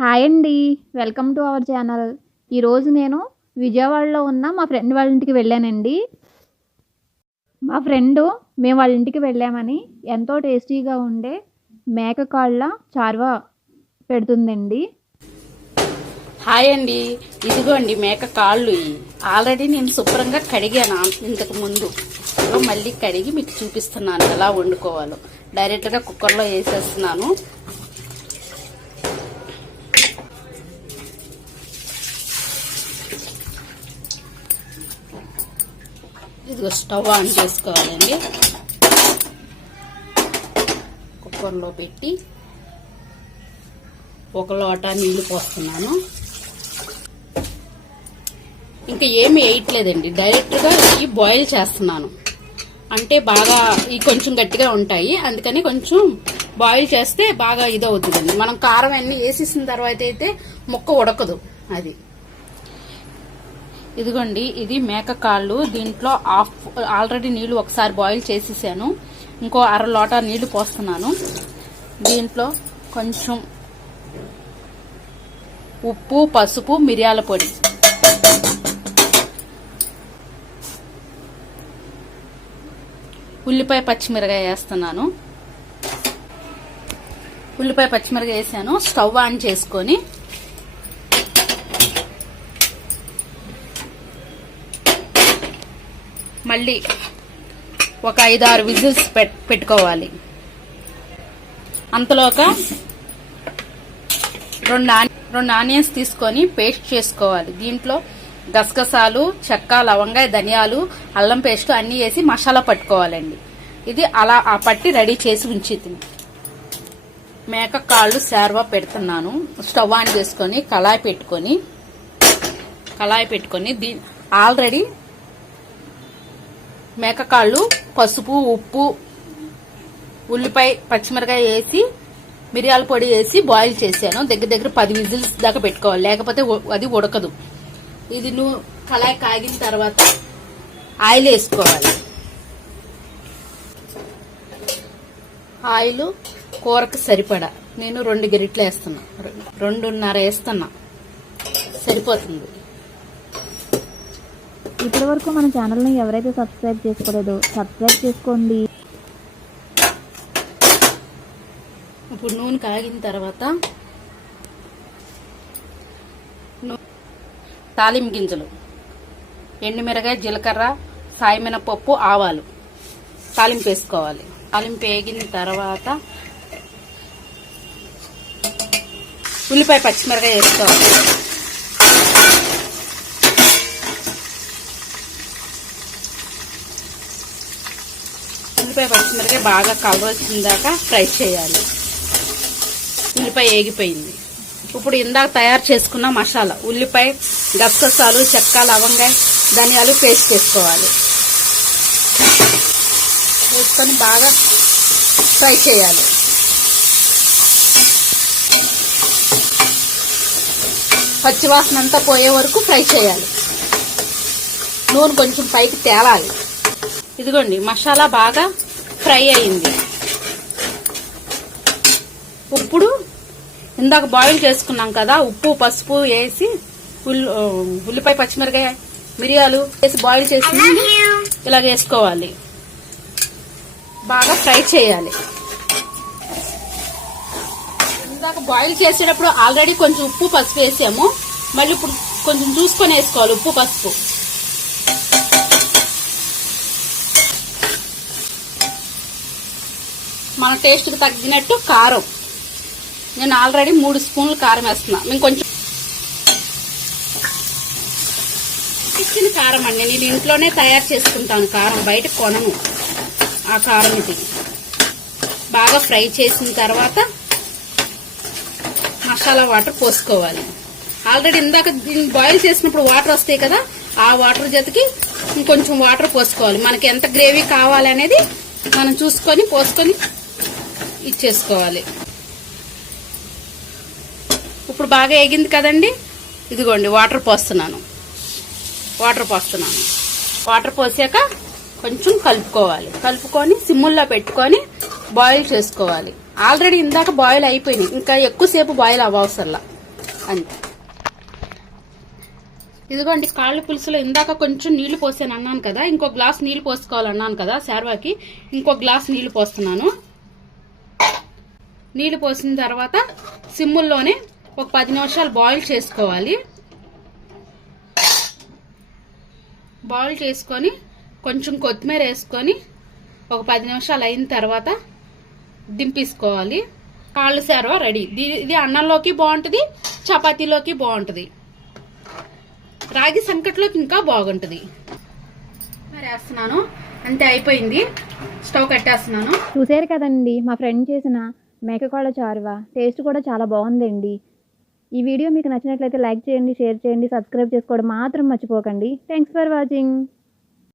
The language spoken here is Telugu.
హాయ్ అండి. Welcome to our channel. ఈరోజు నేను విజయవాడలో ఉన్న మా ఫ్రెండ్ వాళ్ళ ఇంటికి వెళ్ళానండి. మా ఫ్రెండు మేము వాళ్ళ ఇంటికి వెళ్ళామని ఎంతో టేస్టీగా ఉండే మేక కాళ్ళ చార్వా పెడుతుందండి. హాయ్ అండి. ఇదిగోండి మేక కాళ్ళు. ఆల్రెడీ నేను శుభ్రంగా కడిగాను. ఇంతకు ముందు మళ్ళీ కడిగి మీకు చూపిస్తున్నాను. ఎలా వండుకోవాలో. డైరెక్ట్గా కుక్కర్లో వేసేస్తున్నాను. ఇదిగో స్టవ్ ఆన్ చేసుకోవాలండి. కుక్కర్లో పెట్టి ఒక లోట నీళ్ళు పోస్తున్నాను. ఇంకా ఏమి వేయట్లేదండి. డైరెక్ట్గా ఇవి బాయిల్ చేస్తున్నాను. అంటే బాగా ఇవి కొంచెం గట్టిగా ఉంటాయి. అందుకని కొంచెం బాయిల్ చేస్తే బాగా ఇదవుతుందండి. మనం కారం అన్నీ వేసేసిన తర్వాత అయితే ముక్క ఉడకదు అది. ఇదిగోండి ఇది మేక కాళ్ళు. దీంట్లో హాఫ్ ఆల్రెడీ నీళ్ళు ఒకసారి బాయిల్ చేసేసాను. ఇంకో అర లోట నీళ్ళు పోస్తున్నాను. దీంట్లో కొంచెం ఉప్పు పసుపు మిరియాల పొడి. ఉల్లిపాయ పచ్చిమిరకాయ వేస్తున్నాను. ఉల్లిపాయ పచ్చిమిరకాయ వేసాను. స్టవ్ ఆన్ చేసుకొని మళ్ళీ ఒక ఐదు ఆరు విజిల్స్ పెట్టుకోవాలి. అంతలోక రెండు రెండు ఆనియన్స్ తీసుకొని పేస్ట్ చేసుకోవాలి. దీంట్లో గసగసాలు చెక్క లవంగా ధనియాలు అల్లం పేస్ట్ అన్ని వేసి మసాలా పట్టుకోవాలండి. ఇది అలా ఆ పట్టి రెడీ చేసి ఉంచి మేక కాళ్ళు శార్వా పెడుతున్నాను. స్టవ్ ఆన్ చేసుకొని కళాయి పెట్టుకొని కళాయి పెట్టుకొని దీ ఆల్రెడీ మేకకాళ్ళు పసుపు ఉప్పు ఉల్లిపాయ పచ్చిమిరకాయ వేసి మిరియాల పొడి వేసి బాయిల్ చేశాను. దగ్గర దగ్గర పది విజిల్స్ దాకా పెట్టుకోవాలి. లేకపోతే అది ఉడకదు. ఇది నువ్వు కళాయి కాగిన తర్వాత ఆయిల్ వేసుకోవాలి. ఆయిల్ కూరకు సరిపడా. నేను రెండు గరిట్లు వేస్తున్నా. రెండున్నర వేస్తున్నా. సరిపోతుంది. ఇప్పటి వరకు మన ఛానల్ని ఎవరైతే సబ్స్క్రైబ్ చేసుకోలేదో సబ్స్క్రైబ్ చేసుకోండి. ఇప్పుడు నూనె కాగిన తర్వాత నూ- తాలింపు గింజలు ఎండుమిరగాయ జీలకర్ర సాయమినపప్పు ఆవాలు తాలింపు వేసుకోవాలి. తాలింపు వేగిన తర్వాత ఉల్లిపాయ పచ్చిమిరకాయ వేసుకోవాలి. ఉల్లిపాయ పచ్చిమిరకాయ బాగా కలర్ వచ్చిందాక ఫ్రై చేయాలి. ఉల్లిపాయ ఏగిపోయింది. ఇప్పుడు ఇందాక తయారు చేసుకున్న మసాలా ఉల్లిపాయ గసగసాలు చెక్క లవంగాయ ధనియాలు పేస్ట్ వేసుకోవాలి వేసుకొని బాగా ఫ్రై చేయాలి. పచ్చివాసన అంతా పోయే వరకు ఫ్రై చేయాలి. నూనె కొంచెం పైకి తేలాలి. ఇదిగోండి మసాలా బాగా ఫ్రై అయింది. ఇప్పుడు ఇందాక బాయిల్ చేసుకున్నాం కదా ఉప్పు పసుపు వేసి ఉల్లి ఉల్లిపాయ పచ్చిమిరకాయ మిరియాలు వేసి బాయిల్ చేసి ఇలా వేసుకోవాలి. బాగా ఫ్రై చేయాలి. ఇందాక బాయిల్ చేసేటప్పుడు ఆల్రెడీ కొంచెం ఉప్పు పసుపు వేసాము. మళ్ళీ ఇప్పుడు కొంచెం చూసుకొని వేసుకోవాలి ఉప్పు పసుపు. మన టేస్ట్కి తగ్గినట్టు కారం. నేను ఆల్రెడీ మూడు స్పూన్లు కారం వేస్తున్నా. మేము కొంచెం ఇచ్చిన కారం అండి. నేను ఇంట్లోనే తయారు చేసుకుంటాను కారం. బయట కొనను ఆ కారం ఇది. బాగా ఫ్రై చేసిన తర్వాత మసాలా వాటర్ పోసుకోవాలి. ఆల్రెడీ ఇందాక దీన్ని బాయిల్ చేసినప్పుడు వాటర్ వస్తాయి కదా ఆ వాటర్ జతకి ఇంకొంచెం వాటర్ పోసుకోవాలి. మనకి ఎంత గ్రేవీ కావాలనేది మనం చూసుకొని పోసుకొని ఇచ్చేసుకోవాలి. ఇప్పుడు బాగా ఎగింది కదండి? ఇదిగోండి వాటర్ పోస్తున్నాను. వాటర్ పోస్తున్నాను. వాటర్ పోసాక కొంచెం కలుపుకోవాలి. కలుపుకొని సిమ్ముల్లో పెట్టుకొని బాయిల్ చేసుకోవాలి. ఆల్రెడీ ఇందాక బాయిల్ అయిపోయినాయి. ఇంకా ఎక్కువసేపు బాయిల్ అవ్వవసరలా. అంతే. ఇదిగోండి కాళ్ళ పులుసులో ఇందాక కొంచెం నీళ్ళు పోసాను అన్నాను కదా ఇంకో గ్లాస్ నీళ్ళు పోసుకోవాలన్నాను కదా శార్వాకి ఇంకో గ్లాస్ నీళ్ళు పోస్తున్నాను. నీళ్ళు పోసిన తర్వాత సిమ్ముల్లోనే ఒక పది నిమిషాలు బాయిల్ చేసుకోవాలి. బాయిల్ చేసుకొని కొంచెం కొత్తిమీర వేసుకొని ఒక పది నిమిషాలు అయిన తర్వాత దింపేసుకోవాలి. కాళ్ళు శారవ రెడీ. దీ- ఇది అన్నంలోకి బాగుంటుంది చపాతీలోకి బాగుంటుంది. రాగి సంకట్లోకి ఇంకా బాగుంటుంది. మరి వేస్తున్నాను. అంతే అయిపోయింది. స్టవ్ కట్టేస్తున్నాను. చూసారు కదండి మా ఫ్రెండ్ చేసిన మేకకోళ్ళ చారువా? టేస్ట్ కూడా చాలా బాగుందండి. ఈ వీడియో మీకు నచ్చినట్లయితే లైక్ చేయండి షేర్ చేయండి సబ్స్క్రైబ్ చేసుకోవడం మాత్రం మర్చిపోకండి. Thanks for watching